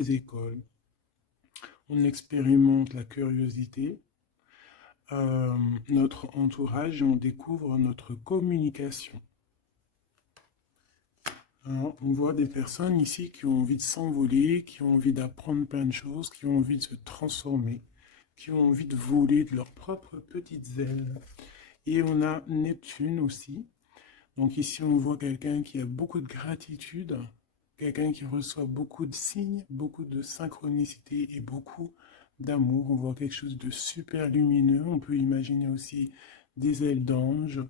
les écoles. On expérimente la curiosité, notre entourage et on découvre notre communication. Hein, on voit des personnes ici qui ont envie de s'envoler, qui ont envie d'apprendre plein de choses, qui ont envie de se transformer, qui ont envie de voler de leurs propres petites ailes. Et on a Neptune aussi. Donc ici, on voit quelqu'un qui a beaucoup de gratitude, quelqu'un qui reçoit beaucoup de signes, beaucoup de synchronicité et beaucoup d'amour. On voit quelque chose de super lumineux. On peut imaginer aussi des ailes d'ange.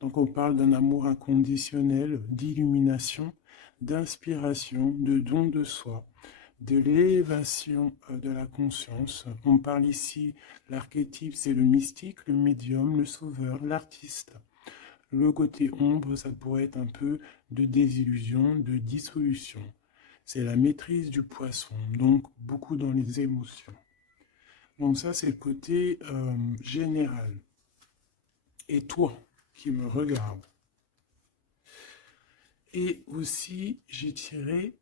Donc on parle d'un amour inconditionnel, d'illumination, d'inspiration, de don de soi, de l'élévation de la conscience. On parle ici, l'archétype, c'est le mystique, le médium, le sauveur, l'artiste. Le côté ombre, ça pourrait être un peu de désillusion, de dissolution. C'est la maîtrise du poisson, donc beaucoup dans les émotions. Donc ça, c'est le côté général. Et toi, qui me regarde. Et aussi, j'ai tiré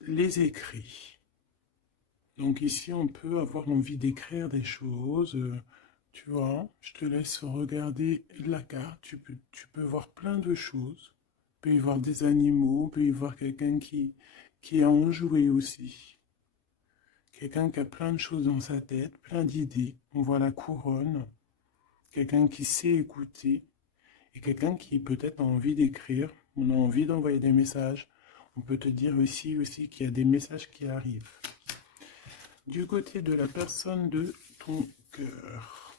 les écrits. Donc ici, on peut avoir envie d'écrire des choses. Tu vois, je te laisse regarder la carte. Tu peux voir plein de choses. Il peut y voir des animaux, il peut y voir quelqu'un qui est enjoué aussi. Quelqu'un qui a plein de choses dans sa tête, plein d'idées. On voit la couronne. Quelqu'un qui sait écouter. Et quelqu'un qui peut-être a envie d'écrire. On a envie d'envoyer des messages. On peut te dire aussi qu'il y a des messages qui arrivent. Du côté de la personne de ton cœur,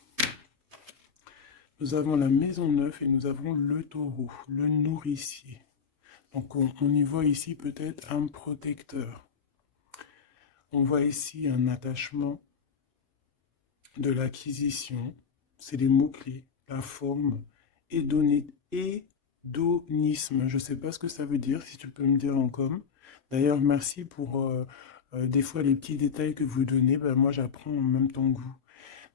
nous avons la maison 9 et nous avons le taureau, le nourricier. Donc on y voit ici peut-être un protecteur. On voit ici un attachement, de l'acquisition, c'est les mots-clés, la forme, hédonisme. Je ne sais pas ce que ça veut dire, si tu peux me dire en com. D'ailleurs, merci pour des fois les petits détails que vous donnez. Ben, moi, j'apprends en même temps que vous.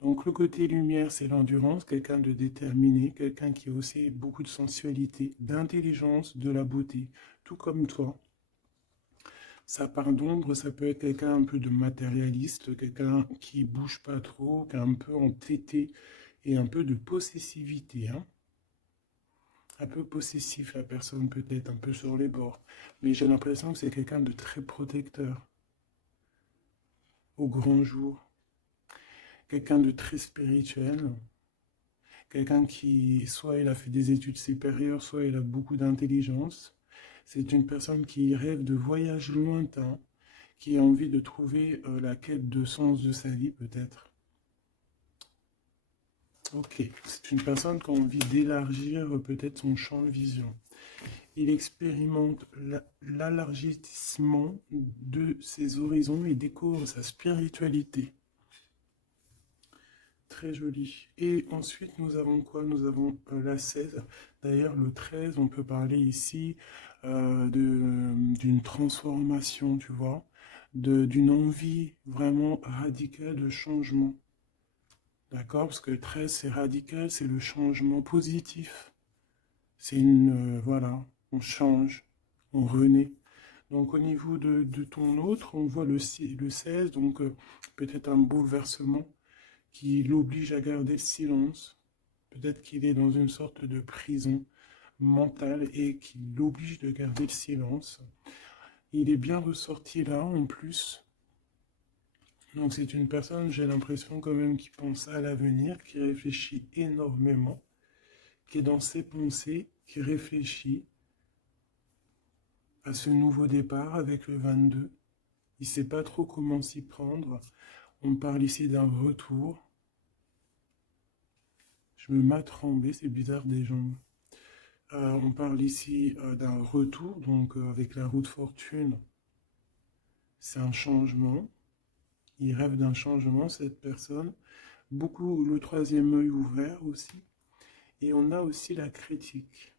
Donc, le côté lumière, c'est l'endurance, quelqu'un de déterminé, quelqu'un qui a aussi beaucoup de sensualité, d'intelligence, de la beauté, tout comme toi. Sa part d'ombre, ça peut être quelqu'un un peu de matérialiste, quelqu'un qui bouge pas trop, qui est un peu entêté et un peu de possessivité. Hein. Un peu possessif, la personne peut-être un peu sur les bords. Mais j'ai l'impression que c'est quelqu'un de très protecteur au grand jour. Quelqu'un de très spirituel. Quelqu'un qui, soit il a fait des études supérieures, soit il a beaucoup d'intelligence. C'est une personne qui rêve de voyages lointains, qui a envie de trouver la quête de sens de sa vie, peut-être. Ok, c'est une personne qui a envie d'élargir peut-être son champ de vision. Il expérimente l'élargissement de ses horizons et découvre sa spiritualité. Très joli. Et ensuite, nous avons quoi? Nous avons la 16. D'ailleurs, le 13, on peut parler ici d'une transformation, tu vois, d'une envie vraiment radicale de changement. D'accord? Parce que le 13, c'est radical, c'est le changement positif. C'est voilà, on change, on renaît. Donc au niveau de ton autre, on voit le 16, donc peut-être un bouleversement qui l'oblige à garder le silence. Peut-être qu'il est dans une sorte de prison mentale et qui l'oblige de garder le silence. Il est bien ressorti là en plus. Donc c'est une personne, j'ai l'impression quand même, qui pense à l'avenir, qui réfléchit énormément, qui est dans ses pensées, qui réfléchit à ce nouveau départ avec le 22. Il ne sait pas trop comment s'y prendre. On parle ici d'un retour. Je me mets à trembler, c'est bizarre des jambes. On parle ici d'un retour, donc avec la roue de fortune, c'est un changement. Il rêve d'un changement, cette personne. Beaucoup le troisième œil ouvert aussi. Et on a aussi la critique.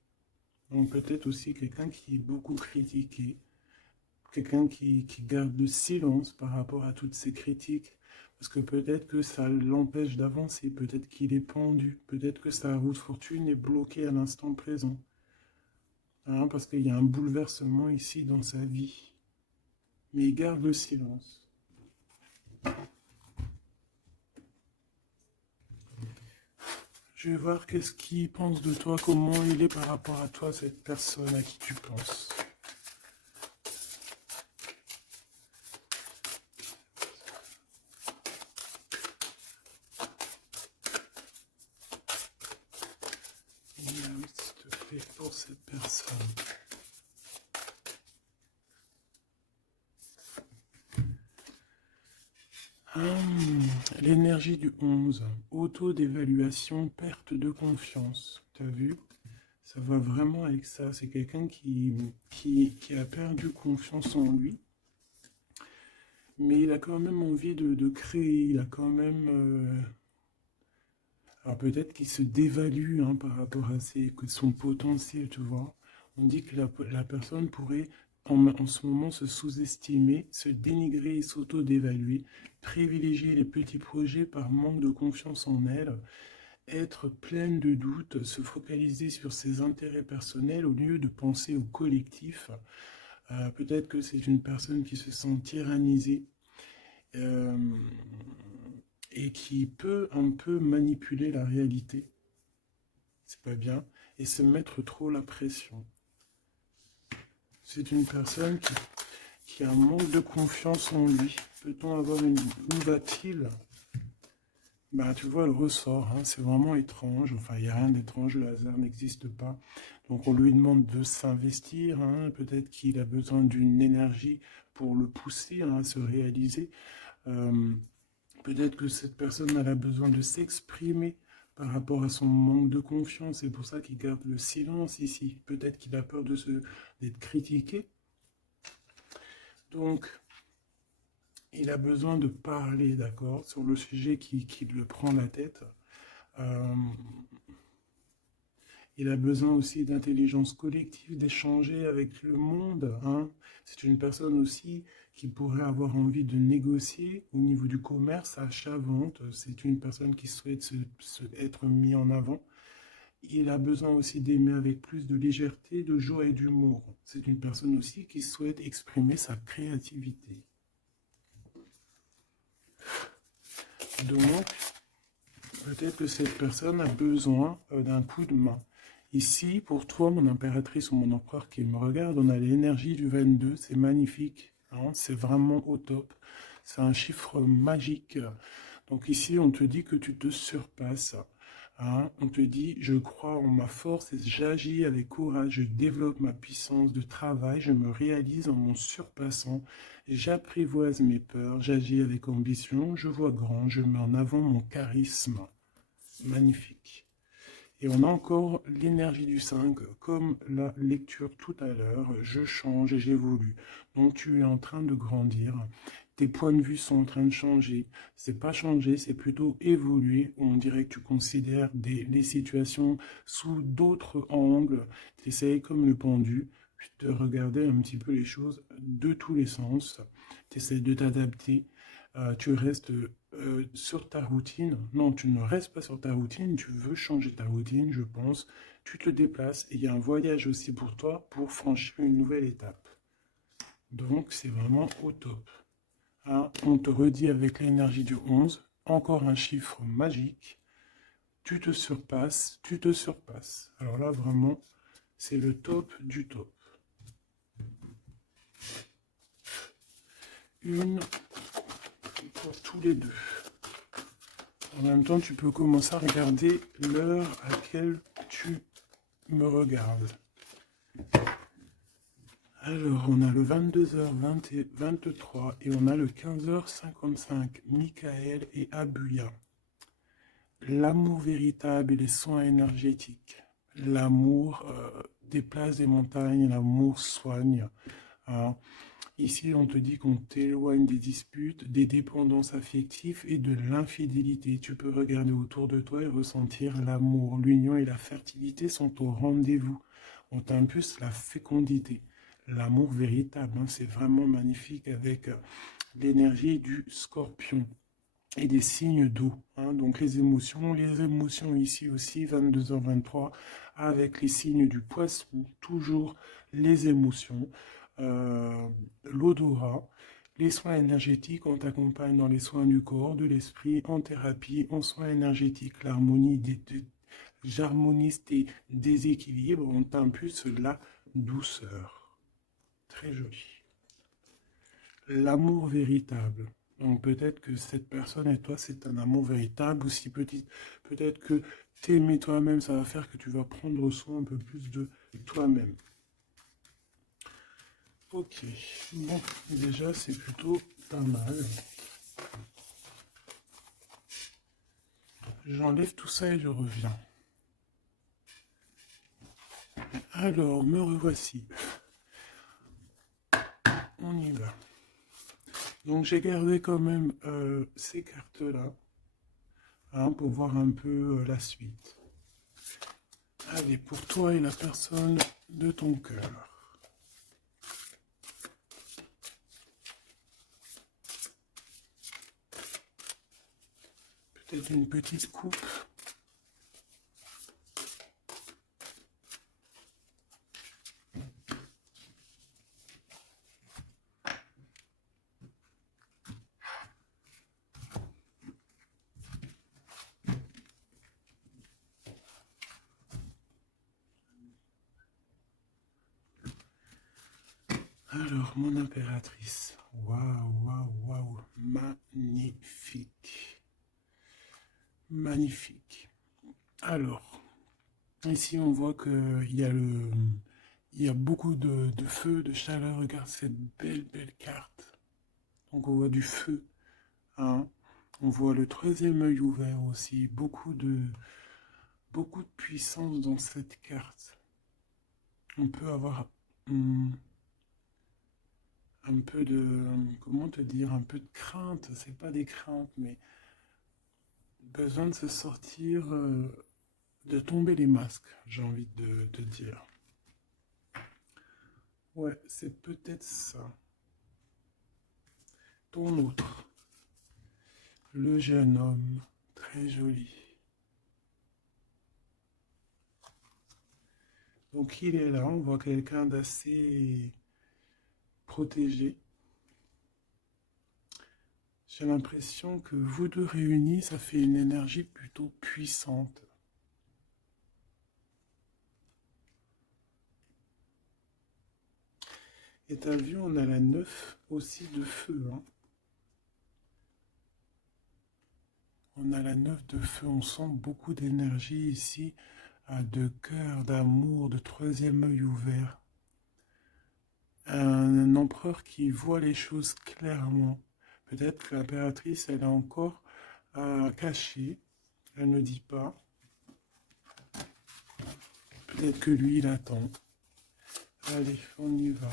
Donc peut-être aussi quelqu'un qui est beaucoup critiqué, quelqu'un qui garde le silence par rapport à toutes ces critiques. Parce que peut-être que ça l'empêche d'avancer, peut-être qu'il est pendu, peut-être que sa roue de fortune est bloquée à l'instant présent. Hein, parce qu'il y a un bouleversement ici dans sa vie. Mais il garde le silence. Je vais voir qu'est-ce qu'il pense de toi, comment il est par rapport à toi, cette personne à qui tu penses. S'il te plaît, pour cette personne. L'énergie du 11, auto-d'évaluation, perte de confiance. T'as vu? Ça va vraiment avec ça. C'est quelqu'un qui a perdu confiance en lui, mais il a quand même envie de créer. Il a quand même... alors peut-être qu'il se dévalue hein, par rapport à son potentiel, tu vois. On dit que la personne pourrait en ce moment se sous-estimer, se dénigrer et s'auto-dévaluer, privilégier les petits projets par manque de confiance en elle, être pleine de doutes, se focaliser sur ses intérêts personnels au lieu de penser au collectif. Peut-être que c'est une personne qui se sent tyrannisée euh, et qui peut un peu manipuler la réalité. C'est pas bien. Et se mettre trop la pression. C'est une personne qui a un manque de confiance en lui. Peut-on avoir une... Où va-t-il? Bah, tu vois, le ressort, hein, c'est vraiment étrange. Enfin, il n'y a rien d'étrange, le hasard n'existe pas. Donc, on lui demande de s'investir. Hein, peut-être qu'il a besoin d'une énergie pour le pousser hein, à se réaliser. Euh, Peut-être que cette personne elle a besoin de s'exprimer par rapport à son manque de confiance. C'est pour ça qu'il garde le silence ici. Peut-être qu'il a peur d'être critiqué. Donc, il a besoin de parler, d'accord, sur le sujet qui le prend la tête. Euh, il a besoin aussi d'intelligence collective, d'échanger avec le monde. Hein. C'est une personne aussi qui pourrait avoir envie de négocier au niveau du commerce, achat-vente. C'est une personne qui souhaite être mis en avant. Il a besoin aussi d'aimer avec plus de légèreté, de joie et d'humour. C'est une personne aussi qui souhaite exprimer sa créativité. Donc, peut-être que cette personne a besoin d'un coup de main. Ici, pour toi, mon impératrice ou mon empereur qui me regarde, on a l'énergie du 22, c'est magnifique, hein, c'est vraiment au top. C'est un chiffre magique. Donc ici, on te dit que tu te surpasses. Hein, on te dit, je crois en ma force et j'agis avec courage, je développe ma puissance de travail, je me réalise en mon surpassant, j'apprivoise mes peurs, j'agis avec ambition, je vois grand, je mets en avant mon charisme. Magnifique. Et on a encore l'énergie du 5, comme la lecture tout à l'heure, je change et j'évolue. Donc tu es en train de grandir, tes points de vue sont en train de changer. C'est pas changer, c'est plutôt évoluer. On dirait que tu considères les situations sous d'autres angles. Tu essayes comme le pendu de regarder un petit peu les choses de tous les sens. Tu essaies de t'adapter. Tu restes sur ta routine. Non, tu ne restes pas sur ta routine, tu veux changer ta routine, je pense. Tu te déplaces et il y a un voyage aussi pour toi pour franchir une nouvelle étape. Donc, c'est vraiment au top. Hein, on te redit avec l'énergie du 11, encore un chiffre magique. Tu te surpasses, tu te surpasses. Alors là, vraiment, c'est le top du top. Une pour tous les deux. En même temps, tu peux commencer à regarder l'heure à laquelle tu me regardes. Alors, on a le 22h23 et on a le 15h55. Michael et Abuya. L'amour véritable et les soins énergétiques. L'amour déplace des montagnes, l'amour soigne. Hein. Ici, on te dit qu'on t'éloigne des disputes, des dépendances affectives et de l'infidélité. Tu peux regarder autour de toi et ressentir l'amour. L'union et la fertilité sont au rendez-vous. On t'impulse la fécondité. L'amour véritable, hein, c'est vraiment magnifique avec l'énergie du scorpion et des signes d'eau. Hein, donc les émotions ici aussi, 22h23, avec les signes du poisson, toujours les émotions. L'odorat, Les soins énergétiques, on t'accompagne dans les soins du corps, de l'esprit, en thérapie, en soins énergétiques, j'harmonise tes déséquilibres, on t'impulse la douceur. Très joli. L'amour véritable. Donc peut-être que cette personne et toi, c'est un amour véritable, ou si peut-être que t'aimer toi-même, ça va faire que tu vas prendre soin un peu plus de toi-même. Ok, bon, déjà c'est plutôt pas mal. J'enlève tout ça et je reviens. Alors, me revoici. On y va. Donc j'ai gardé quand même ces cartes-là, hein, pour voir un peu la suite. Allez, pour toi et la personne de ton cœur. Peut-être une petite coupe. Alors, mon impératrice. Waouh, waouh, waouh. Magnifique. Magnifique. Alors, ici on voit qu'il y a il y a beaucoup de feu, de chaleur. Regarde cette belle carte. Donc on voit du feu, hein. On voit le troisième œil ouvert aussi. Beaucoup de puissance dans cette carte. On peut avoir un peu de, comment te dire, un peu de crainte. C'est pas des craintes, mais besoin de se sortir, de tomber les masques, j'ai envie de te dire. Ouais, c'est peut-être ça. Ton autre, le jeune homme, très joli. Donc il est là, on voit quelqu'un d'assez protégé. J'ai l'impression que vous deux réunis, ça fait une énergie plutôt puissante. Et t'as vu, on a la 9 aussi de feu, hein. On a la 9 de feu, on sent beaucoup d'énergie ici, de cœur, d'amour, de troisième œil ouvert. Un empereur qui voit les choses clairement. Peut-être que l'impératrice, elle est encore cachée, elle ne dit pas. Peut-être que lui, il attend. Allez, on y va.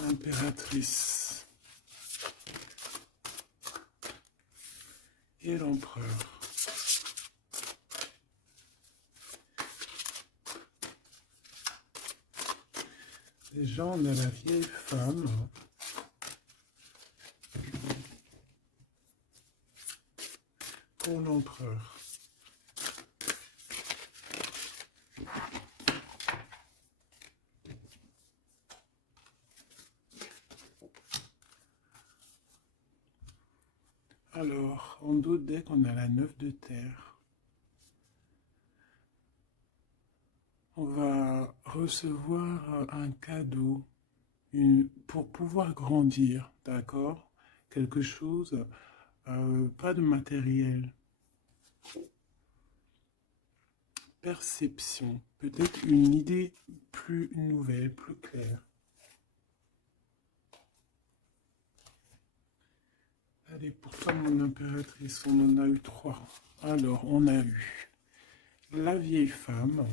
L'impératrice et l'empereur. Déjà, on a la vieille femme. Pour l'empereur. Alors, en d'autres decks, on a la 9 de terre. On va recevoir un cadeau pour pouvoir grandir, d'accord? Quelque chose, pas de matériel. Perception, peut-être une idée plus nouvelle, plus claire. Allez, pour toi, mon impératrice, on en a eu 3. Alors, on a eu la vieille femme.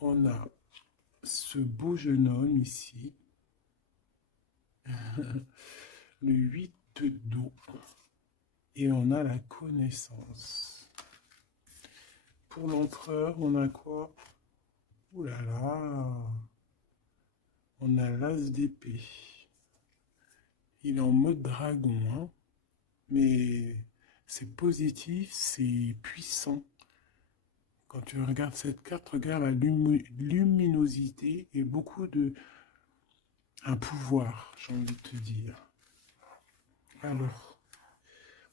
On a ce beau jeune homme ici. Le 8 d'eau. Et on a la connaissance. Pour l'empereur, on a quoi? Ouh là là. On a l'as d'épée. Il est en mode dragon, hein, mais c'est positif, c'est puissant. Quand tu regardes cette carte, regarde la luminosité et beaucoup de... un pouvoir, j'ai envie de te dire. Alors,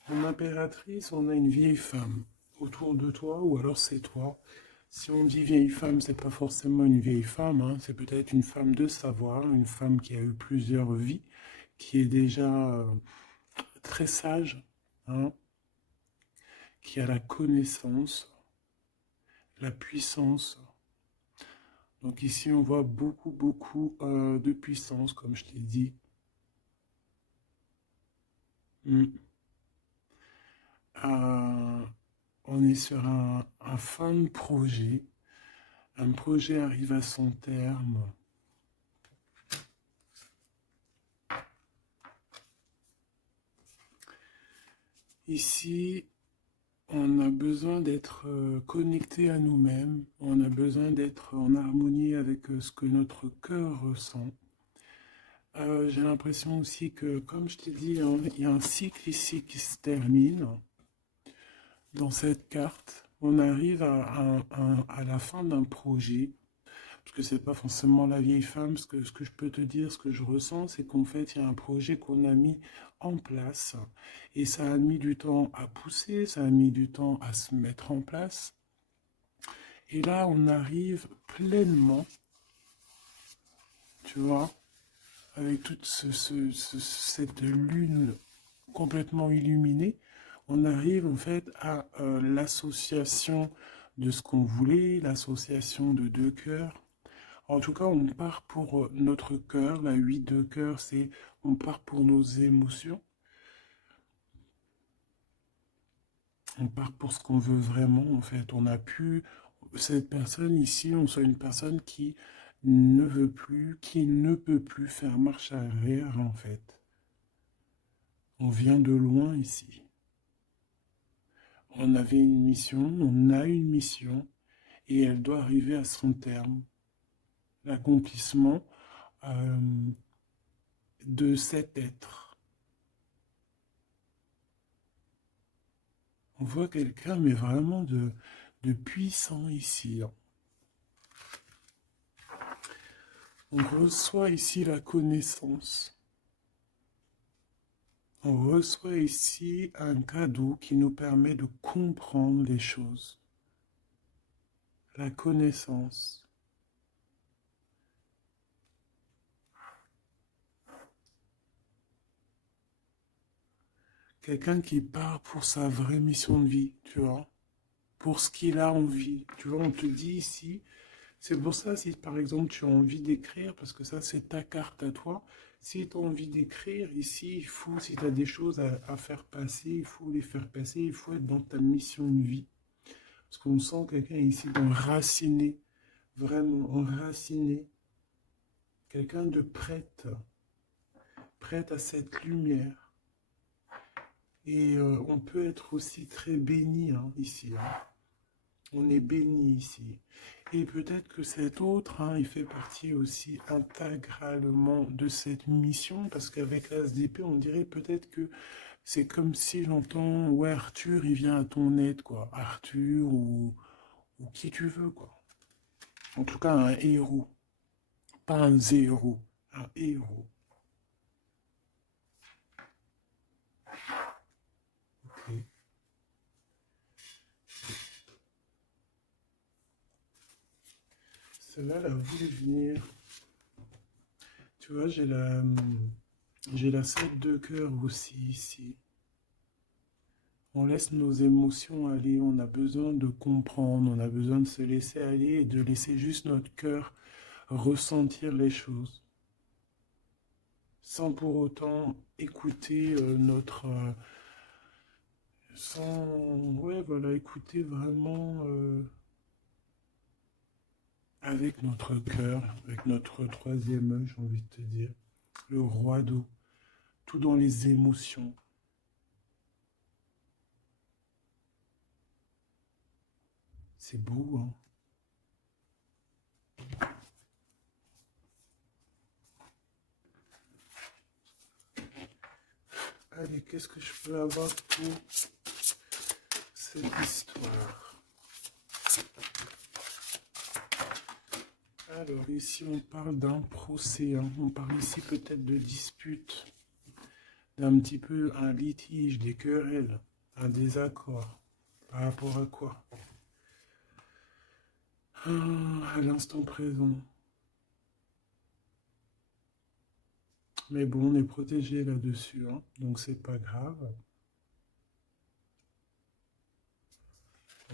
en impératrice, on a une vieille femme autour de toi, ou alors c'est toi. Si on dit vieille femme, c'est pas forcément une vieille femme, hein, c'est peut-être une femme de savoir, une femme qui a eu plusieurs vies, qui est déjà très sage, hein, qui a la connaissance, la puissance. Donc ici, on voit beaucoup de puissance, comme je t'ai dit. Mm. Euh, on est sur un fin de projet. Un projet arrive à son terme. Ici, on a besoin d'être connecté à nous-mêmes. On a besoin d'être en harmonie avec ce que notre cœur ressent. J'ai l'impression aussi que, comme je t'ai dit, hein, il y a un cycle ici qui se termine. Dans cette carte, on arrive à la fin d'un projet, parce que c'est pas forcément la vieille femme, ce que je peux te dire, ce que je ressens, c'est qu'en fait, il y a un projet qu'on a mis en place, et ça a mis du temps à pousser, ça a mis du temps à se mettre en place, et là, on arrive pleinement, tu vois, avec toute cette lune complètement illuminée, on arrive en fait à l'association de ce qu'on voulait, l'association de deux cœurs. En tout cas, on part pour notre cœur. La 8 de cœur, c'est on part pour nos émotions. On part pour ce qu'on veut vraiment, en fait. On a pu, cette personne ici, on soit une personne qui ne veut plus, qui ne peut plus faire marche arrière, en fait. On vient de loin ici. On avait une mission, on a une mission, et elle doit arriver à son terme. L'accomplissement euh, de cet être. On voit quelqu'un, mais vraiment de puissant ici. On reçoit ici la connaissance. On reçoit ici un cadeau qui nous permet de comprendre les choses. La connaissance. Quelqu'un qui part pour sa vraie mission de vie, tu vois. Pour ce qu'il a envie. Tu vois, on te dit ici, c'est pour ça, si par exemple tu as envie d'écrire, parce que ça c'est ta carte à toi, si tu as envie d'écrire, ici, il faut, si tu as des choses à faire passer, il faut les faire passer, il faut être dans ta mission de vie. Parce qu'on sent quelqu'un ici d'enraciné, vraiment enraciné, quelqu'un de prête, prête à cette lumière. Et on peut être aussi très béni hein, ici. Hein. On est béni ici. Et peut-être que cet autre, hein, il fait partie aussi intégralement de cette mission, parce qu'avec l'As d'épée, on dirait peut-être que c'est comme si j'entends, ouais, Arthur, il vient à ton aide, quoi. Arthur ou qui tu veux, quoi. En tout cas, un héros. Pas un zéro, un héros. Ok. Celle-là, elle a voulu venir. Tu vois, j'ai la 7 de cœur aussi ici. On laisse nos émotions aller, on a besoin de comprendre, on a besoin de se laisser aller et de laisser juste notre cœur ressentir les choses. Sans pour autant écouter sans, ouais, voilà, écouter vraiment avec notre cœur, avec notre troisième œil, j'ai envie de te dire. Le roi d'eau, tout dans les émotions. C'est beau, hein. Allez, qu'est-ce que je peux avoir pour cette histoire? Alors, ici, on parle d'un procès, hein. On parle ici peut-être de dispute, d'un petit peu un litige, des querelles, un désaccord. Par rapport à quoi? À l'instant présent. Mais bon, on est protégé là-dessus, hein, donc c'est pas grave.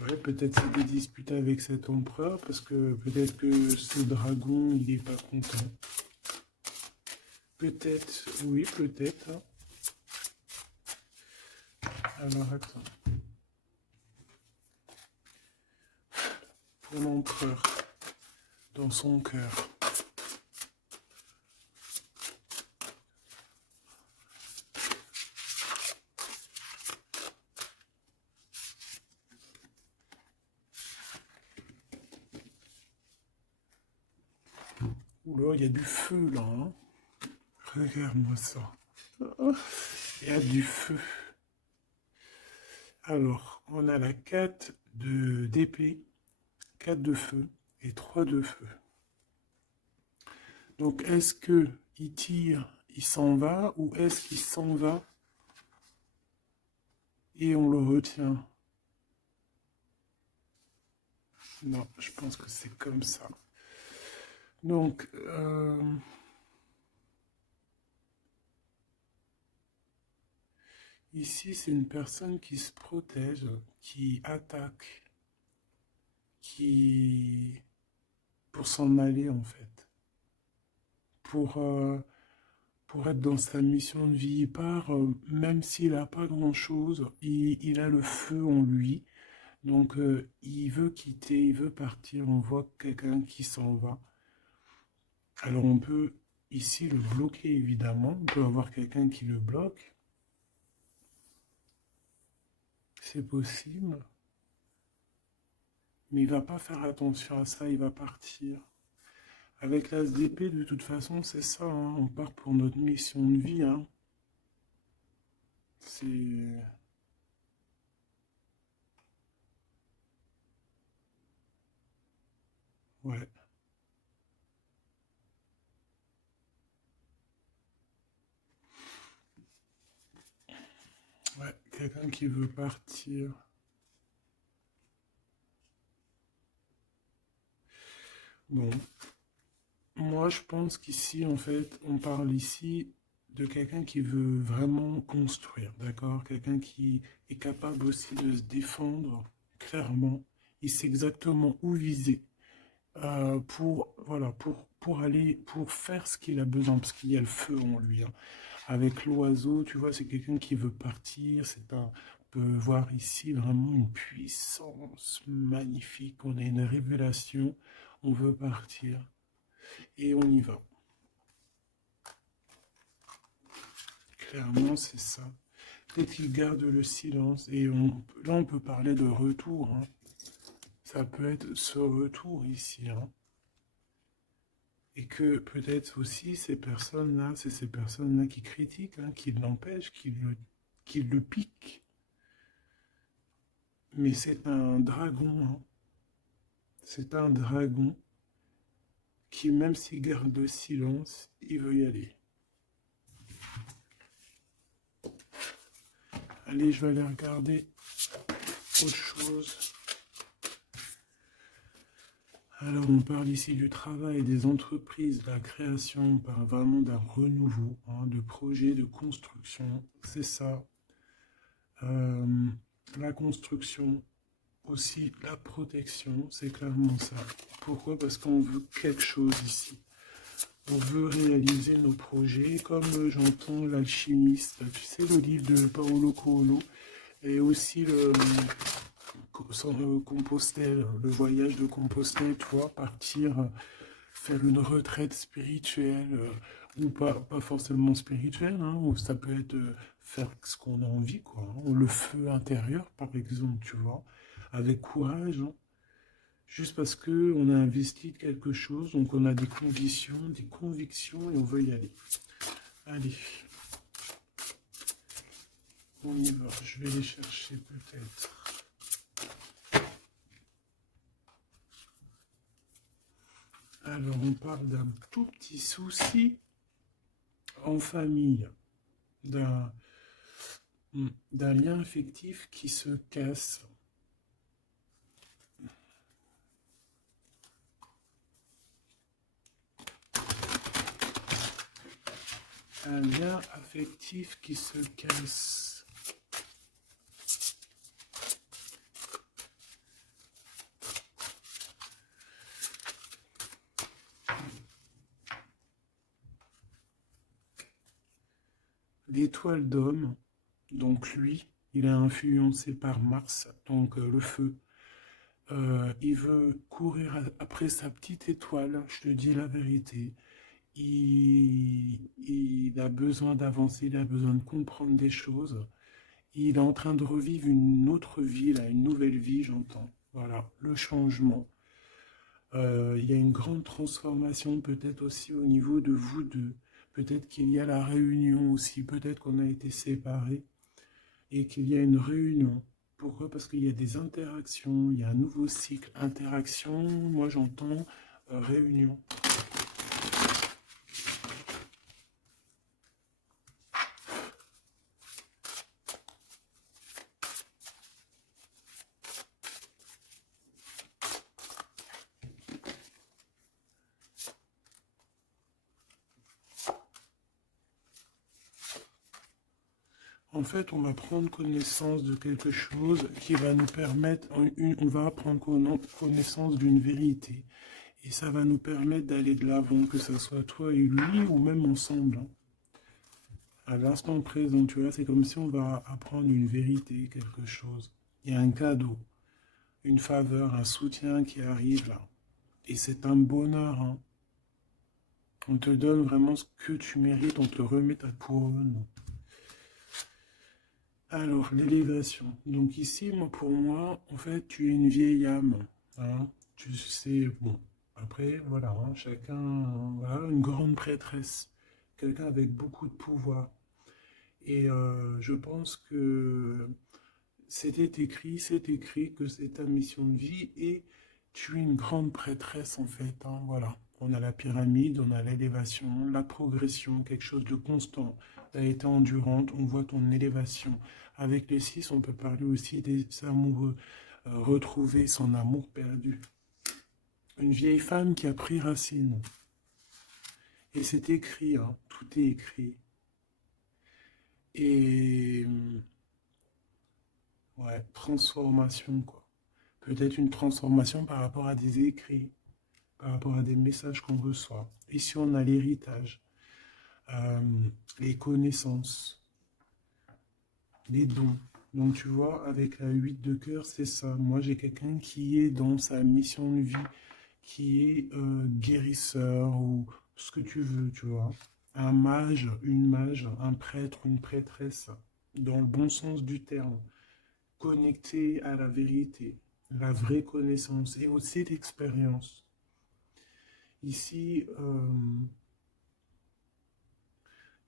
Ouais, peut-être c'est des disputes avec cet empereur, parce que peut-être que ce dragon, il est pas content. Peut-être, oui, peut-être, hein. Alors, attends. Pour l'empereur, dans son cœur. Oula, il y a du feu, là, hein. Regarde-moi ça. Il y a du feu. Alors, on a la 4 d'épée, 4 de feu et 3 de feu. Donc, est-ce que il tire, il s'en va, ou est-ce qu'il s'en va et on le retient? Non, je pense que c'est comme ça. Donc, ici, c'est une personne qui se protège, qui attaque, qui... pour s'en aller, en fait. Pour, euh, pour être dans sa mission de vie, il part, même s'il n'a pas grand-chose, il a le feu en lui. Donc, il veut quitter, il veut partir. On voit quelqu'un qui s'en va. Alors, on peut ici le bloquer, évidemment. On peut avoir quelqu'un qui le bloque. C'est possible. Mais il va pas faire attention à ça, il va partir. Avec l'as d'épée, de toute façon, c'est ça, hein. On part pour notre mission de vie, hein. C'est... Ouais. Ouais, quelqu'un qui veut partir. Bon, moi je pense qu'ici, en fait, on parle ici de quelqu'un qui veut vraiment construire, d'accord? Quelqu'un qui est capable aussi de se défendre clairement. Il sait exactement où viser pour, voilà, pour aller, pour faire ce qu'il a besoin, parce qu'il y a le feu en lui, hein. Avec l'oiseau, tu vois, c'est quelqu'un qui veut partir. On peut voir ici vraiment une puissance magnifique. On a une révélation. On veut partir et on y va. Clairement, c'est ça. Peut-être qu'il garde le silence et là, on peut parler de retour, hein. Ça peut être ce retour ici, hein. Et que peut-être aussi ces personnes-là, c'est ces personnes-là qui critiquent, hein, qui l'empêchent, qui le piquent. Mais c'est un dragon, hein. C'est un dragon qui, même s'il garde le silence, il veut y aller. Allez, je vais aller regarder autre chose. Alors, on parle ici du travail, des entreprises, de la création, on parle vraiment d'un renouveau, hein, de projet, de construction. C'est ça. Euh, la construction, aussi la protection, c'est clairement ça. Pourquoi? Parce qu'on veut quelque chose ici. On veut réaliser nos projets, comme j'entends l'alchimiste, tu sais, le livre de Paolo Coelho, et aussi Compostelle, le voyage de Compostelle, tu vois, partir, faire une retraite spirituelle, ou pas forcément spirituelle, hein, ou ça peut être faire ce qu'on a envie, quoi, hein, ou le feu intérieur, par exemple, tu vois, avec courage, hein, juste parce que on a investi quelque chose, donc on a des conditions, des convictions, et on veut y aller. Allez, on y va. Je vais les chercher peut-être. Alors, on parle d'un tout petit souci en famille, d'un d'un lien affectif qui se casse. Un lien affectif qui se casse. L'étoile d'homme, donc lui, il est influencé par Mars, donc le feu. Il veut courir après sa petite étoile, je te dis la vérité. Il a besoin d'avancer, il a besoin de comprendre des choses. Il est en train de revivre une autre vie, là, une nouvelle vie, j'entends. Voilà, le changement. Il y a une grande transformation peut-être aussi au niveau de vous deux. Peut-être qu'il y a la réunion aussi, peut-être qu'on a été séparés et qu'il y a une réunion. Pourquoi? Parce qu'il y a des interactions, il y a un nouveau cycle. Interaction, moi j'entends réunion. En fait, on va prendre connaissance de quelque chose qui va nous permettre, on va prendre connaissance d'une vérité. Et ça va nous permettre d'aller de l'avant, que ce soit toi et lui, ou même ensemble, hein. À l'instant présent, tu vois, c'est comme si on va apprendre une vérité, quelque chose. Il y a un cadeau, une faveur, un soutien qui arrive là. Et c'est un bonheur, hein. On te donne vraiment ce que tu mérites, on te remet ta couronne. Alors, l'élévation. Donc ici, moi, pour moi, en fait, tu es une vieille âme, hein. Tu sais, bon, après, voilà, hein, chacun, voilà, une grande prêtresse, quelqu'un avec beaucoup de pouvoir. Et je pense que c'est écrit que c'est ta mission de vie et tu es une grande prêtresse en fait, hein, voilà. On a la pyramide, on a l'élévation, la progression, quelque chose de constant. Tu as été endurante, on voit ton élévation. Avec les 6, on peut parler aussi des amoureux, retrouver son amour perdu. Une vieille femme qui a pris racine. Et c'est écrit, hein, tout est écrit. Et ouais, transformation, quoi. Peut-être une transformation par rapport à des écrits, par rapport à des messages qu'on reçoit. Ici, on a l'héritage, euh, les connaissances, les dons. Donc, tu vois, avec la 8 de cœur, c'est ça. Moi, j'ai quelqu'un qui est dans sa mission de vie, qui est guérisseur ou ce que tu veux, tu vois. Un mage, un prêtre, une prêtresse, dans le bon sens du terme, connecté à la vérité, la vraie connaissance et aussi l'expérience. Ici,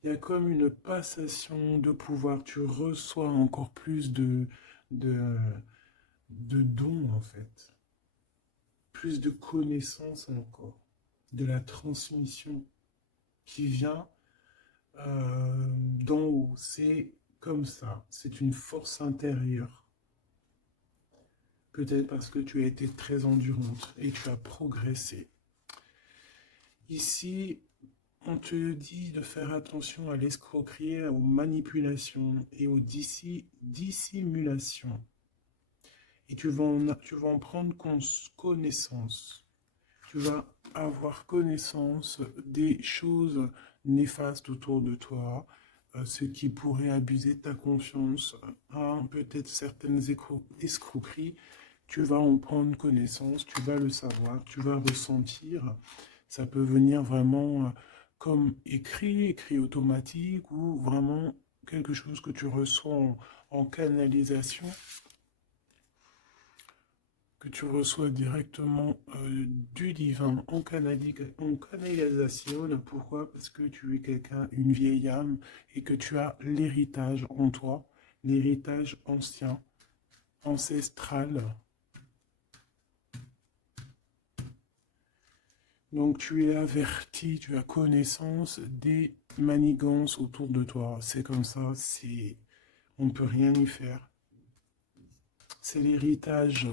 il y a comme une passation de pouvoir. Tu reçois encore plus de, de dons, en fait. Plus de connaissances encore. De la transmission qui vient d'en haut. C'est comme ça. C'est une force intérieure. Peut-être parce que tu as été très endurante et tu as progressé. Ici, on te dit de faire attention à l'escroquerie, aux manipulations et aux dissimulations. Et tu vas en prendre connaissance. Tu vas avoir connaissance des choses néfastes autour de toi, ce qui pourrait abuser ta confiance, hein, peut-être certaines escroqueries. Tu vas en prendre connaissance, tu vas le savoir, tu vas ressentir. Ça peut venir vraiment comme écrit automatique ou vraiment quelque chose que tu reçois en canalisation, que tu reçois directement du divin en canalisation. Pourquoi? Parce que tu es quelqu'un, une vieille âme, et que tu as l'héritage en toi, l'héritage ancien, ancestral. Donc tu es averti, tu as connaissance des manigances autour de toi. C'est comme ça, on ne peut rien y faire. C'est l'héritage.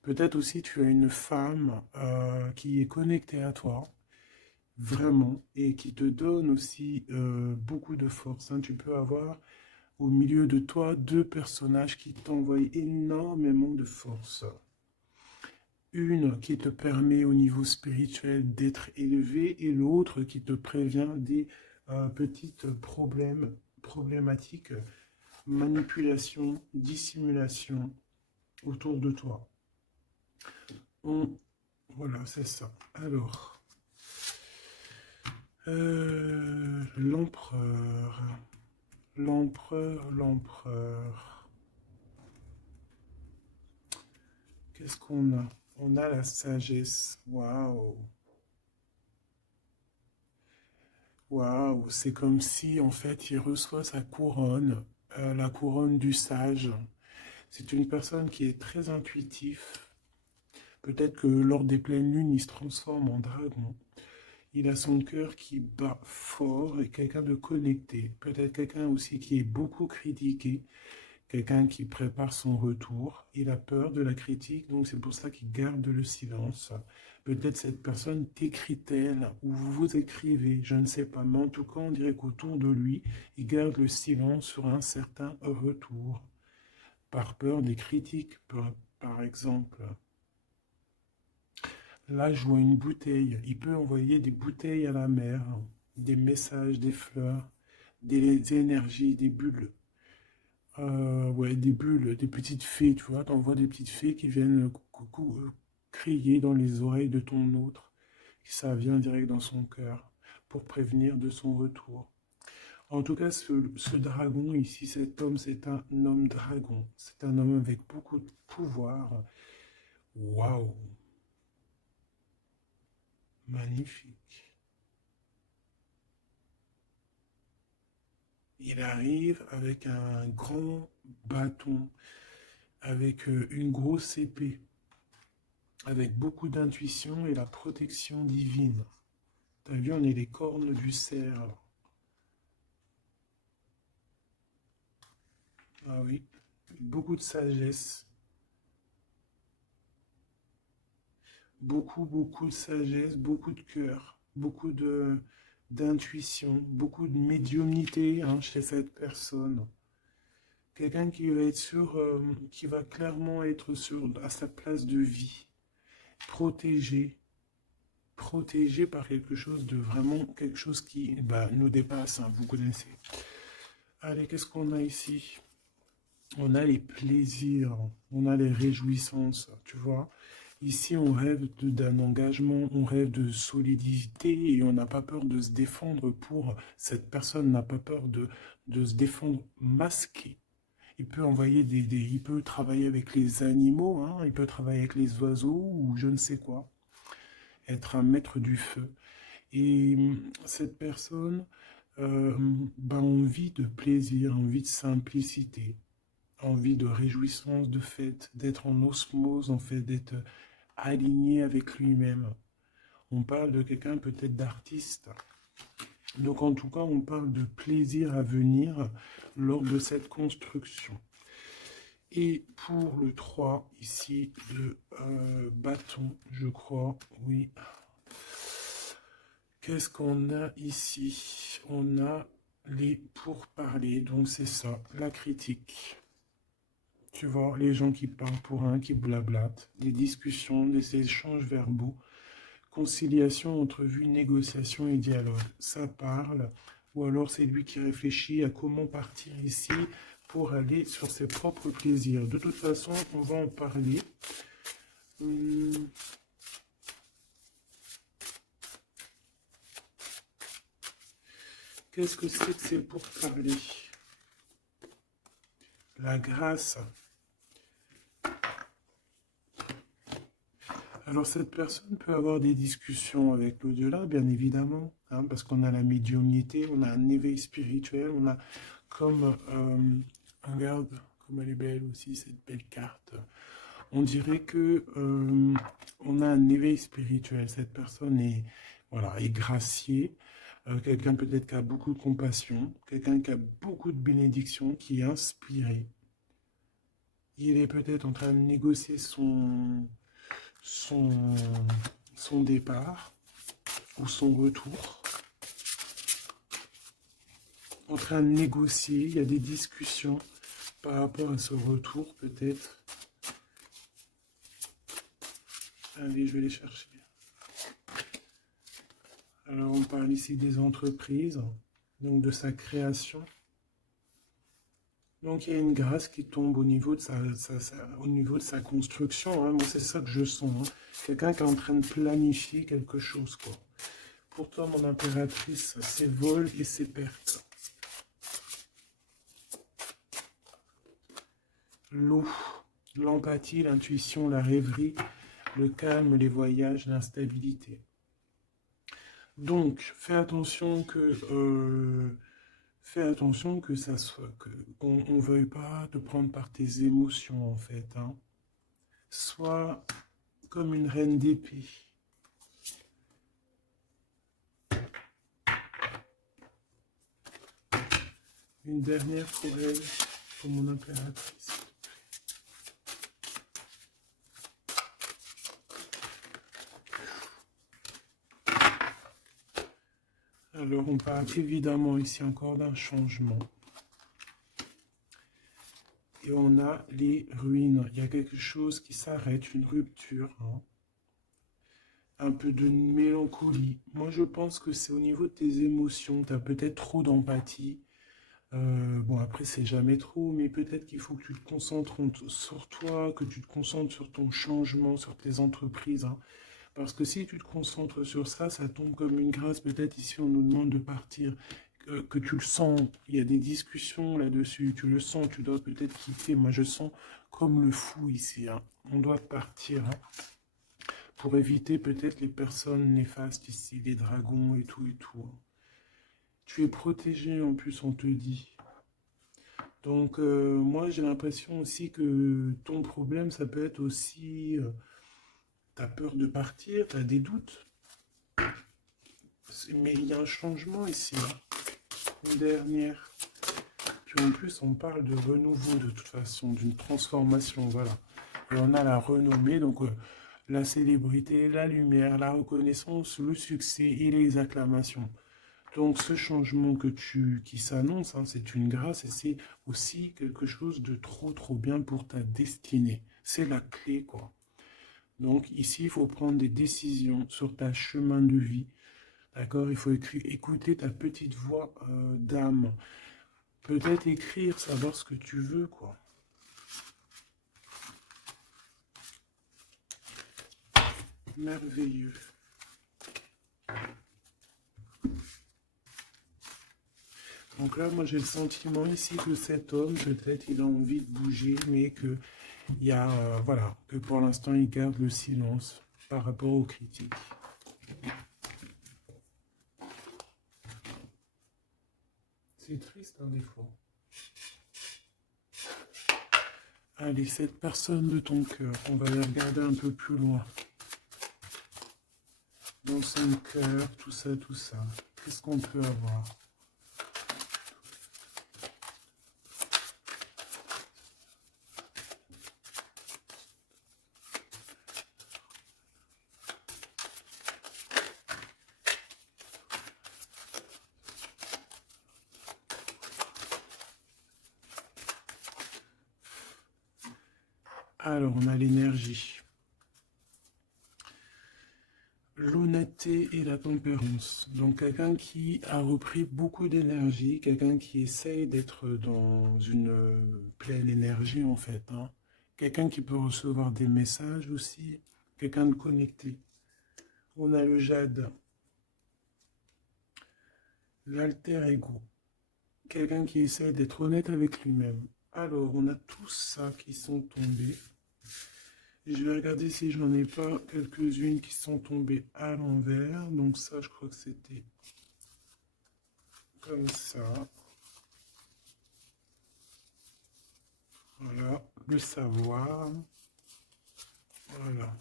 Peut-être aussi tu as une femme qui est connectée à toi, vraiment, et qui te donne aussi beaucoup de force, hein. Tu peux avoir au milieu de toi deux personnages qui t'envoient énormément de force. Une qui te permet au niveau spirituel d'être élevé et l'autre qui te prévient des petites problématiques, manipulation, dissimulation autour de toi. Voilà, c'est ça. Alors, l'empereur, l'empereur. Qu'est-ce qu'on a? On a la sagesse. Waouh! Waouh! C'est comme si, en fait, il reçoit sa couronne, la couronne du sage. C'est une personne qui est très intuitif. Peut-être que lors des pleines lunes, il se transforme en dragon. Il a son cœur qui bat fort et quelqu'un de connecté. Peut-être quelqu'un aussi qui est beaucoup critiqué. Quelqu'un qui prépare son retour. Il a peur de la critique, donc c'est pour ça qu'il garde le silence. Peut-être cette personne t'écrit-elle ou vous vous écrivez, je ne sais pas. Mais en tout cas, on dirait qu'autour de lui, il garde le silence sur un certain retour. Par peur des critiques, par exemple. Là, je vois une bouteille. Il peut envoyer des bouteilles à la mer, des messages, des fleurs, des énergies, des bulles. Ouais, des bulles, des petites fées, tu vois. T'envoies des petites fées qui viennent crier dans les oreilles de ton autre. Ça vient direct dans son cœur pour prévenir de son retour. En tout cas, ce dragon ici, cet homme, c'est un homme dragon. C'est un homme avec beaucoup de pouvoir. Waouh! Magnifique. Il arrive avec un grand bâton, avec une grosse épée, avec beaucoup d'intuition et la protection divine. T'as vu, on est les cornes du cerf. Ah oui, beaucoup de sagesse. Beaucoup de sagesse, beaucoup de cœur, beaucoup d'intuition, beaucoup de médiumnité, hein, chez cette personne. Quelqu'un qui va être sûr, qui va clairement être sûr à sa place de vie, protégé, protégé par quelque chose de vraiment, quelque chose qui bah, nous dépasse, hein, vous connaissez. Allez, qu'est-ce qu'on a ici? On a les plaisirs, on a les réjouissances, tu vois. Ici, on rêve d'un engagement, on rêve de solidité et on n'a pas peur de se défendre pour... Cette personne n'a pas peur de se défendre masqué. Il peut envoyer il peut travailler avec les animaux, hein, il peut travailler avec les oiseaux ou je ne sais quoi. Être un maître du feu. Et cette personne a envie de plaisir, envie de simplicité, envie de réjouissance, de fête, d'être en osmose, en fait, d'être aligné avec lui-même. On parle de quelqu'un peut-être d'artiste. Donc en tout cas, on parle de plaisir à venir lors de cette construction. Et pour le 3, ici, de bâton, je crois, oui. Qu'est-ce qu'on a ici? On a les pourparlers, donc c'est ça, la critique. Tu vois, les gens qui parlent pour un, qui blablatent, des discussions, des échanges verbaux, conciliation entre vue, négociation et dialogue. Ça parle, ou alors c'est lui qui réfléchit à comment partir ici pour aller sur ses propres plaisirs. De toute façon, on va en parler. Qu'est-ce que c'est que ces pourparlers? La grâce. Alors cette personne peut avoir des discussions avec l'au-delà, bien évidemment, hein, parce qu'on a la médiumnité, on a un éveil spirituel, on a comme, regarde comme elle est belle aussi, cette belle carte. On dirait que on a un éveil spirituel. Cette personne est, voilà, est graciée. Quelqu'un peut-être qui a beaucoup de compassion, quelqu'un qui a beaucoup de bénédiction, qui est inspiré. Il est peut-être en train de négocier son, son départ ou son retour. En train de négocier, il y a des discussions par rapport à ce retour peut-être. Allez, je vais les chercher. Alors, on parle ici des entreprises, donc de sa création. Donc, il y a une grâce qui tombe au niveau de au niveau de sa construction. Hein. Moi, c'est ça que je sens. Hein. Quelqu'un qui est en train de planifier quelque chose, quoi. Pourtant, mon impératrice, ses vols et ses pertes. L'eau, l'empathie, l'intuition, la rêverie, le calme, les voyages, l'instabilité. Donc, fais attention que ça soit, qu'on ne veuille pas te prendre par tes émotions, en fait. Hein. Sois comme une reine d'épée. Une dernière pour elle, pour mon impératrice. Alors, on parle évidemment ici encore d'un changement. Et on a les ruines. Il y a quelque chose qui s'arrête, une rupture. Hein. Un peu de mélancolie. Moi, je pense que c'est au niveau de tes émotions. Tu as peut-être trop d'empathie. Bon, après, c'est jamais trop, mais peut-être qu'il faut que tu te concentres sur toi, que tu te concentres sur ton changement, sur tes entreprises. Hein. Parce que si tu te concentres sur ça, ça tombe comme une grâce. Peut-être ici, on nous demande de partir, que tu le sens. Il y a des discussions là-dessus. Tu le sens, tu dois peut-être quitter. Moi, je sens comme le fou ici. Hein. On doit partir. Hein, pour éviter peut-être les personnes néfastes ici, les dragons et tout et tout. Hein. Tu es protégé en plus, on te dit. Donc, moi, j'ai l'impression aussi que ton problème, ça peut être aussi... tu as peur de partir, tu as des doutes. Mais il y a un changement ici. Hein. Une dernière. Puis en plus, on parle de renouveau de toute façon, d'une transformation, voilà. Et on a la renommée, donc la célébrité, la lumière, la reconnaissance, le succès et les acclamations. Donc ce changement qui s'annonce, hein, c'est une grâce et c'est aussi quelque chose de trop bien pour ta destinée. C'est la clé, quoi. Donc ici, il faut prendre des décisions sur ta chemin de vie. D'accord? Il faut écouter ta petite voix d'âme. Peut-être écrire, savoir ce que tu veux, quoi. Merveilleux. Donc là, moi j'ai le sentiment ici que cet homme, peut-être il a envie de bouger, mais que il y a, voilà, que pour l'instant il garde le silence par rapport aux critiques. C'est triste, hein, des fois. Allez, cette personne de ton cœur, on va la regarder un peu plus loin. Dans son cœur, tout ça. Qu'est-ce qu'on peut avoir? Alors, on a l'énergie. L'honnêteté et la tempérance. Donc, quelqu'un qui a repris beaucoup d'énergie, quelqu'un qui essaye d'être dans une pleine énergie, en fait. Hein. Quelqu'un qui peut recevoir des messages aussi. Quelqu'un de connecté. On a le jade. L'alter ego. Quelqu'un qui essaie d'être honnête avec lui-même. Alors, on a tous ça qui sont tombés. Et je vais regarder si j'en ai pas quelques-unes qui sont tombées à l'envers. Donc ça, je crois que c'était comme ça. Voilà, le savoir. Voilà.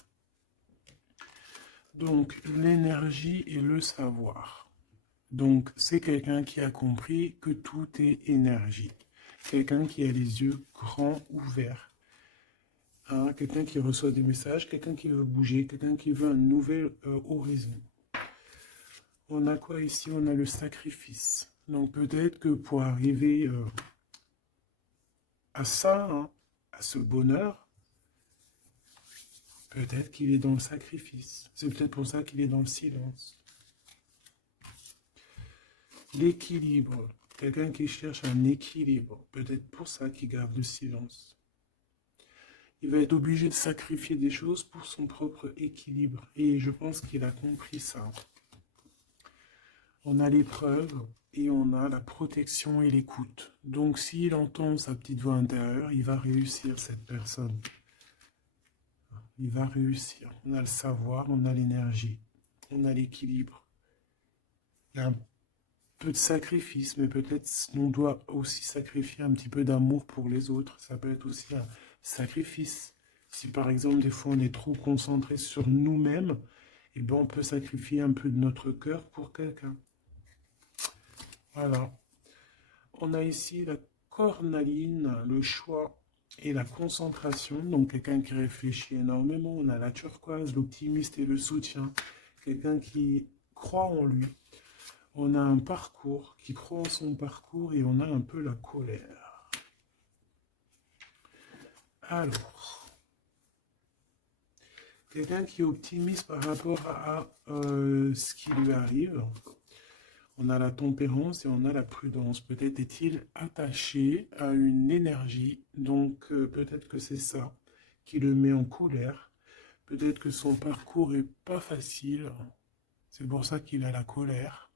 Donc, l'énergie et le savoir. Donc, c'est quelqu'un qui a compris que tout est énergie. Quelqu'un qui a les yeux grands ouverts. Hein, quelqu'un qui reçoit des messages, quelqu'un qui veut bouger, quelqu'un qui veut un nouvel horizon. On a quoi ici? On a le sacrifice. Donc, peut-être que pour arriver à ça, hein, à ce bonheur, peut-être qu'il est dans le sacrifice. C'est peut-être pour ça qu'il est dans le silence. L'équilibre. Quelqu'un qui cherche un équilibre. Peut-être pour ça qu'il garde le silence. Il va être obligé de sacrifier des choses pour son propre équilibre. Et je pense qu'il a compris ça. On a l'épreuve et on a la protection et l'écoute. Donc s'il entend sa petite voix intérieure, il va réussir, cette personne. Il va réussir. On a le savoir, on a l'énergie, on a l'équilibre. Il y a un peu de sacrifice, mais peut-être on doit aussi sacrifier un petit peu d'amour pour les autres. Ça peut être aussi un sacrifice. Si par exemple, des fois, on est trop concentré sur nous-mêmes, eh ben, on peut sacrifier un peu de notre cœur pour quelqu'un. Voilà. On a ici la cornaline, le choix et la concentration. Donc, quelqu'un qui réfléchit énormément. On a la turquoise, l'optimiste et le soutien. Quelqu'un qui croit en lui. On a un parcours, qui croit en son parcours, et on a un peu la colère. Alors, quelqu'un qui est optimiste par rapport à ce qui lui arrive. On a la tempérance et on a la prudence. Peut-être est-il attaché à une énergie, donc peut-être que c'est ça qui le met en colère. Peut-être que son parcours est pas facile, c'est pour ça qu'il a la colère.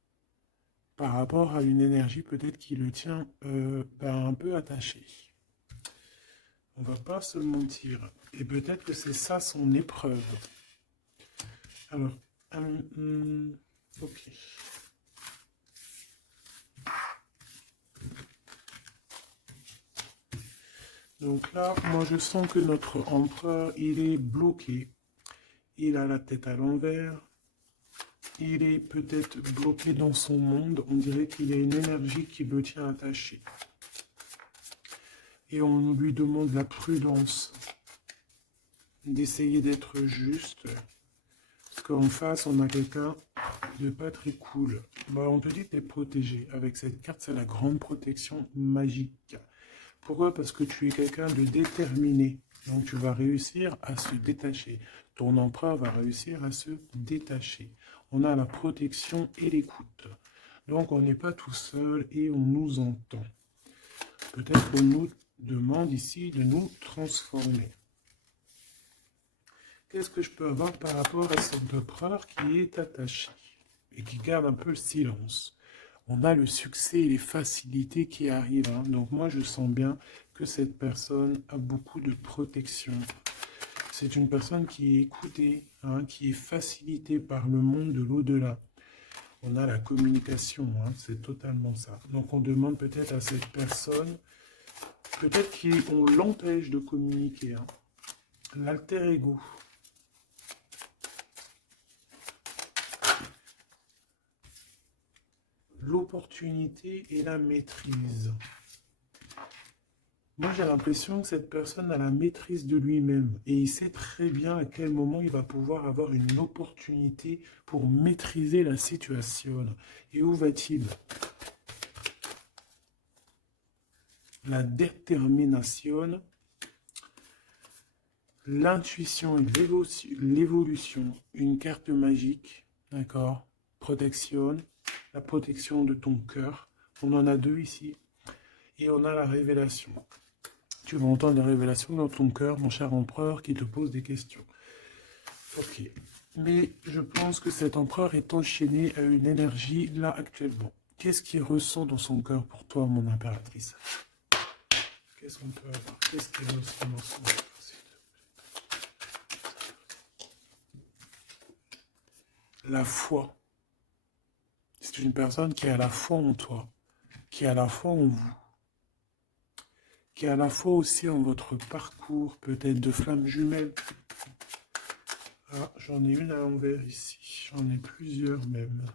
Par rapport à une énergie peut-être qui le tient un peu attaché. On va pas se mentir. Et peut-être que c'est ça son épreuve. Alors, ok. Donc là, moi je sens que notre empereur, il est bloqué. Il a la tête à l'envers. Il est peut-être bloqué dans son monde. On dirait qu'il y a une énergie qui le tient attaché. Et on lui demande la prudence, d'essayer d'être juste. Parce qu'en face, on a quelqu'un de pas très cool. Bah, on te dit que tu es protégé. Avec cette carte, c'est la grande protection magique. Pourquoi? Parce que tu es quelqu'un de déterminé. Donc tu vas réussir à se détacher. Ton empereur va réussir à se détacher. On a la protection et l'écoute. Donc on n'est pas tout seul et on nous entend. Peut-être qu'on nous demande ici de nous transformer. Qu'est-ce que je peux avoir par rapport à cet empereur qui est attaché et qui garde un peu le silence? On a le succès et les facilités qui arrivent. Hein. Donc moi, je sens bien que cette personne a beaucoup de protection. C'est une personne qui est écoutée, hein, qui est facilitée par le monde de l'au-delà. On a la communication, hein, c'est totalement ça. Donc on demande peut-être à cette personne, peut-être qu'on l'empêche de communiquer. Hein. L'alter ego. L'opportunité et la maîtrise. Moi, j'ai l'impression que cette personne a la maîtrise de lui-même et il sait très bien à quel moment il va pouvoir avoir une opportunité pour maîtriser la situation. Et où va-t-il? La détermination, l'intuition et l'évolution, une carte magique, d'accord? Protection, la protection de ton cœur. On en a deux ici. Et on a la révélation. Tu vas entendre des révélations dans ton cœur, mon cher empereur, qui te pose des questions. Ok. Mais je pense que cet empereur est enchaîné à une énergie là actuellement. Qu'est-ce qu'il ressent dans son cœur pour toi, mon impératrice? Qu'est-ce qu'on peut avoir? Qu'est-ce qu'il ressent dans son cœur? La foi. C'est une personne qui a la foi en toi, qui a la foi en vous, qui a la foi aussi en votre parcours, peut-être de flammes jumelles. Ah, j'en ai une à l'envers ici. J'en ai plusieurs même.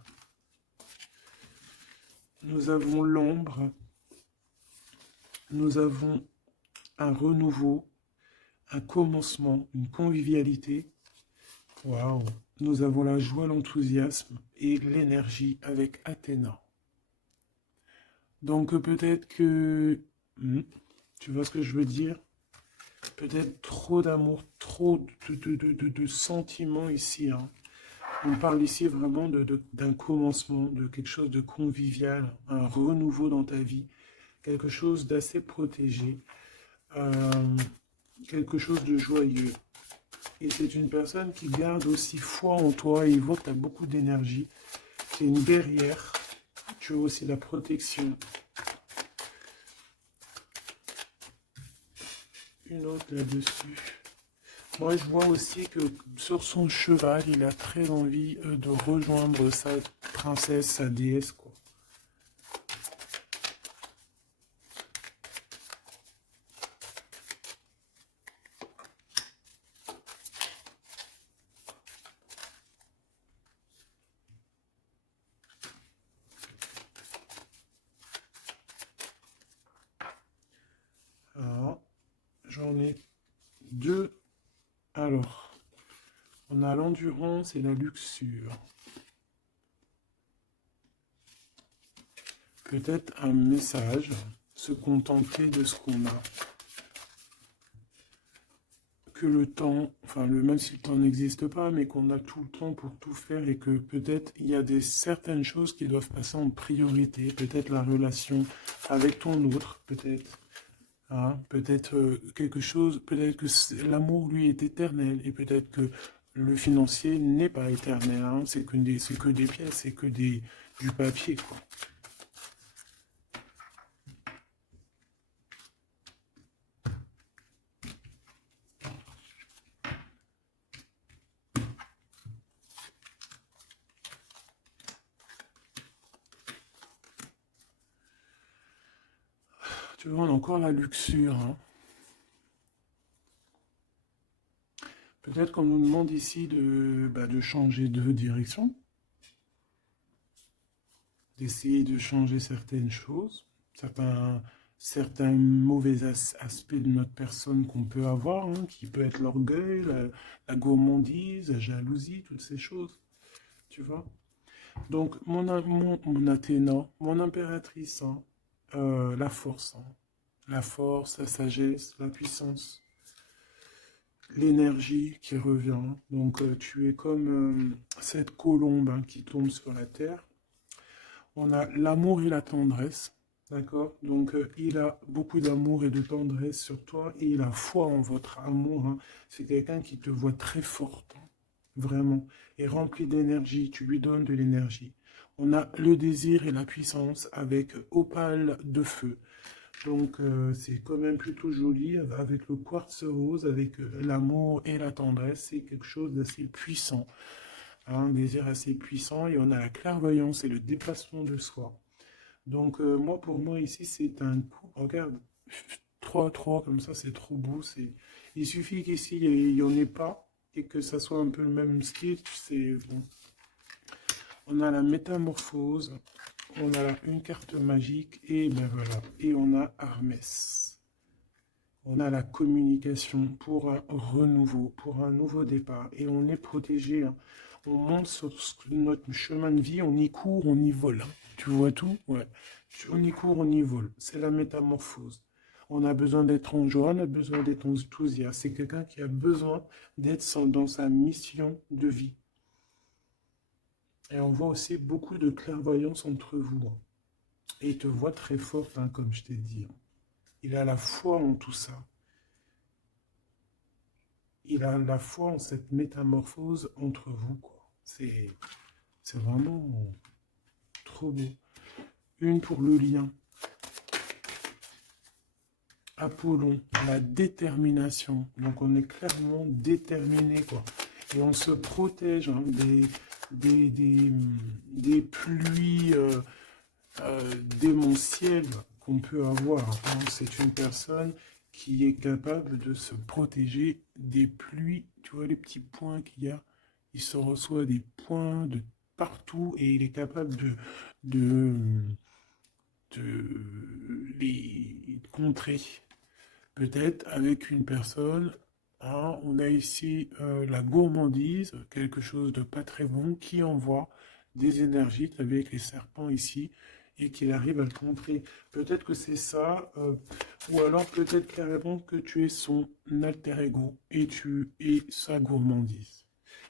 Nous avons l'ombre. Nous avons un renouveau, un commencement, une convivialité. Waouh! Nous avons la joie, l'enthousiasme et l'énergie avec Athéna. Donc peut-être que... tu vois ce que je veux dire? Peut-être trop d'amour, trop de sentiments ici, hein. On parle ici vraiment d'un commencement, de quelque chose de convivial, un renouveau dans ta vie, quelque chose d'assez protégé, euh, quelque chose de joyeux. Et c'est une personne qui garde aussi foi en toi et il voit que tu as beaucoup d'énergie. C'est une guerrière. Tu as aussi la protection. Une autre là-dessus. Moi, je vois aussi que sur son cheval, il a très envie de rejoindre sa princesse, sa déesse, quoi. Alors, j'en ai deux. Alors, on a l'endurance et la luxure. Peut-être un message, se contenter de ce qu'on a. Que le temps, enfin même si le temps n'existe pas, mais qu'on a tout le temps pour tout faire et que peut-être il y a certaines choses qui doivent passer en priorité. Peut-être la relation avec ton autre, peut-être. Hein, peut-être quelque chose, peut-être que l'amour, lui, est éternel, et peut-être que le financier n'est pas éternel, hein, c'est que des pièces, c'est que du papier, quoi. Tu vois, on a encore la luxure, hein. Peut-être qu'on nous demande ici de changer de direction, d'essayer de changer certaines choses, certains mauvais aspects de notre personne qu'on peut avoir, hein, qui peut être l'orgueil, la gourmandise, la jalousie, toutes ces choses, tu vois. Donc, mon Athéna, mon impératrice, hein, la force, hein, la force, la sagesse, la puissance, l'énergie qui revient. Donc, tu es comme cette colombe, hein, qui tombe sur la terre. On a l'amour et la tendresse, d'accord? Donc, il a beaucoup d'amour et de tendresse sur toi et il a foi en votre amour, hein. C'est quelqu'un qui te voit très forte, hein, vraiment, et rempli d'énergie. Tu lui donnes de l'énergie. On a le désir et la puissance avec opale de feu. Donc, c'est quand même plutôt joli avec le quartz rose, avec l'amour et la tendresse. C'est quelque chose d'assez puissant, hein, un désir assez puissant. Et on a la clairvoyance et le dépassement de soi. Donc, moi, pour moi, ici, c'est un coup. Regarde, 3-3 comme ça, c'est trop beau. Il suffit qu'ici, il n'y en ait pas et que ça soit un peu le même style. C'est bon. On a la métamorphose. On a là une carte magique et ben voilà. Et on a Hermès. On a la communication pour un renouveau, pour un nouveau départ. Et on est protégé, hein. On monte sur notre chemin de vie, on y court, on y vole, hein. Tu vois tout? Ouais. On y court, on y vole. C'est la métamorphose. On a besoin d'être en joie, on a besoin d'être enthousiaste. C'est quelqu'un qui a besoin d'être dans sa mission de vie. Et on voit aussi beaucoup de clairvoyance entre vous, hein. Et il te voit très forte, hein, comme je t'ai dit, hein. Il a la foi en tout ça. Il a la foi en cette métamorphose entre vous, quoi. C'est vraiment trop beau. Une pour le lien. Apollon, la détermination. Donc on est clairement déterminé, quoi. Et on se protège, hein, des pluies démentielles qu'on peut avoir, hein. C'est une personne qui est capable de se protéger des pluies tu vois les petits points qu'il y a? Il se reçoit des points de partout et il est capable de, de les contrer. Peut-être avec une personne, hein, on a ici la gourmandise, quelque chose de pas très bon, qui envoie des énergies, avec les serpents ici, et qu'il arrive à le contrer. Peut-être que c'est ça, ou alors peut-être carrément que tu es son alter ego, et tu es sa gourmandise.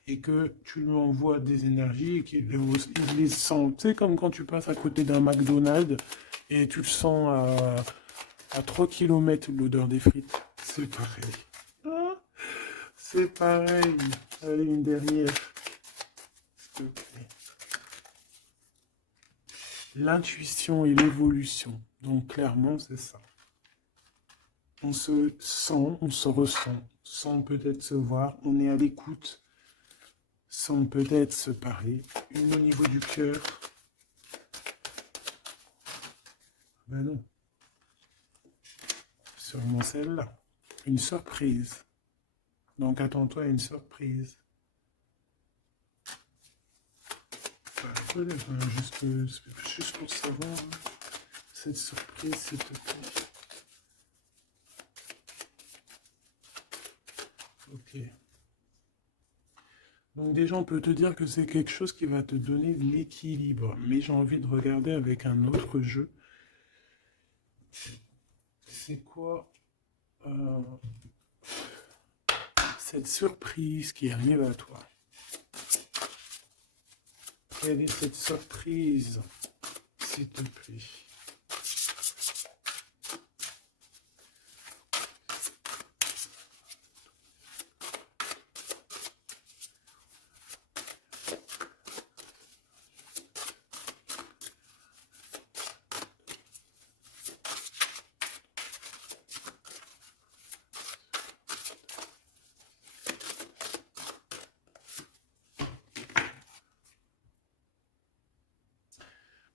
Et que tu lui envoies des énergies et qu'il il les sent. Tu sais, comme quand tu passes à côté d'un McDonald's et tu le sens à 3 km l'odeur des frites. C'est pareil. Ah, c'est pareil. Allez, une dernière. S'il te plaît. L'intuition et l'évolution. Donc clairement, c'est ça. On se sent, on se ressent, sans peut-être se voir. On est à l'écoute, sans peut-être se parler. Une au niveau du cœur. Ben non. Sûrement celle-là. Une surprise. Donc attends-toi à une surprise. Juste pour savoir, hein, cette surprise, s'il te plaît. Ok. Donc déjà, on peut te dire que c'est quelque chose qui va te donner de l'équilibre. Mais j'ai envie de regarder avec un autre jeu. C'est quoi cette surprise qui arrive à toi? Quelle est cette surprise, s'il te plaît?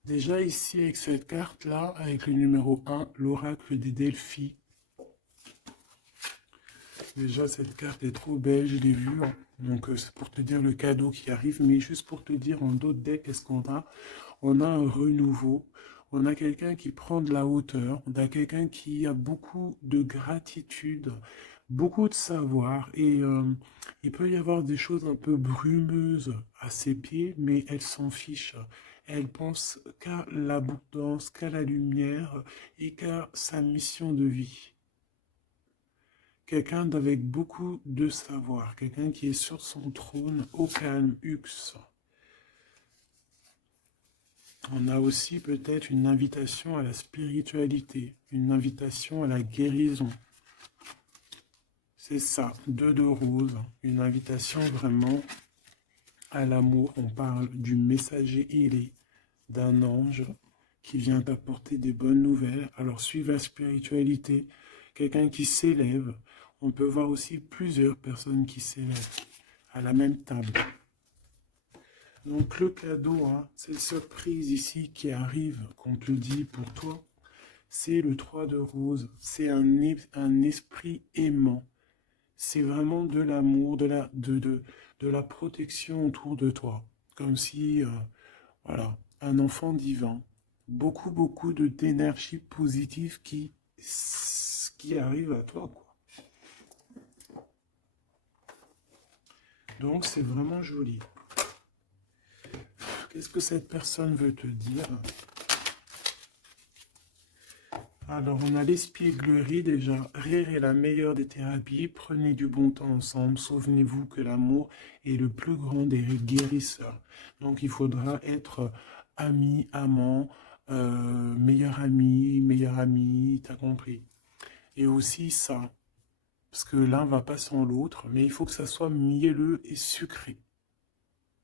Déjà ici avec cette carte-là, avec le numéro 1, l'oracle des Delphi. Déjà cette carte est trop belle, je l'ai vue, hein. Donc c'est pour te dire le cadeau qui arrive, mais juste pour te dire en d'autres decks, qu'est-ce qu'on a? On a un renouveau, on a quelqu'un qui prend de la hauteur, on a quelqu'un qui a beaucoup de gratitude, beaucoup de savoir, et il peut y avoir des choses un peu brumeuses à ses pieds, mais elle s'en fiche. Elle pense qu'à l'abondance, qu'à la lumière et qu'à sa mission de vie. Quelqu'un d'avec beaucoup de savoir, quelqu'un qui est sur son trône, au calme, Hux. On a aussi peut-être une invitation à la spiritualité, une invitation à la guérison. C'est ça, 2 de rose, une invitation vraiment à l'amour. On parle du messager ailé, d'un ange qui vient t'apporter des bonnes nouvelles. Alors suive la spiritualité, quelqu'un qui s'élève. On peut voir aussi plusieurs personnes qui s'élèvent à la même table. Donc le cadeau, hein, cette surprise ici qui arrive, qu'on te dit pour toi, c'est le 3 de rose. C'est un esprit aimant. C'est vraiment de l'amour, de la protection autour de toi. Comme si, voilà, un enfant divin. Beaucoup, beaucoup d'énergie positive qui arrive à toi, quoi. Donc c'est vraiment joli. Qu'est-ce que cette personne veut te dire? Alors, on a l'espièglerie déjà. Rire est la meilleure des thérapies. Prenez du bon temps ensemble. Souvenez-vous que l'amour est le plus grand des guérisseurs. Donc, il faudra être ami, amant, meilleur ami, t'as compris. Et aussi ça, parce que l'un va pas sans l'autre, mais il faut que ça soit mielleux et sucré.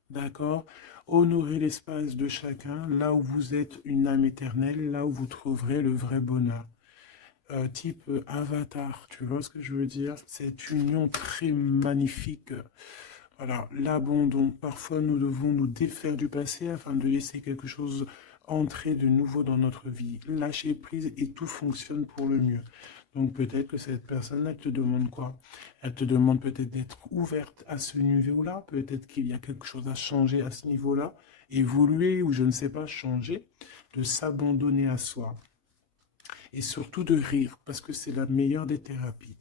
D'accord? Honorez l'espace de chacun, là où vous êtes une âme éternelle, là où vous trouverez le vrai bonheur. Type Avatar, tu vois ce que je veux dire? Cette union très magnifique. Voilà, l'abandon. Parfois, nous devons nous défaire du passé afin de laisser quelque chose entrer de nouveau dans notre vie. Lâcher prise et tout fonctionne pour le mieux. Donc peut-être que cette personne, elle te demande quoi? Elle te demande peut-être d'être ouverte à ce niveau-là, peut-être qu'il y a quelque chose à changer à ce niveau-là, évoluer ou je ne sais pas, changer, de s'abandonner à soi. Et surtout de rire, parce que c'est la meilleure des thérapies.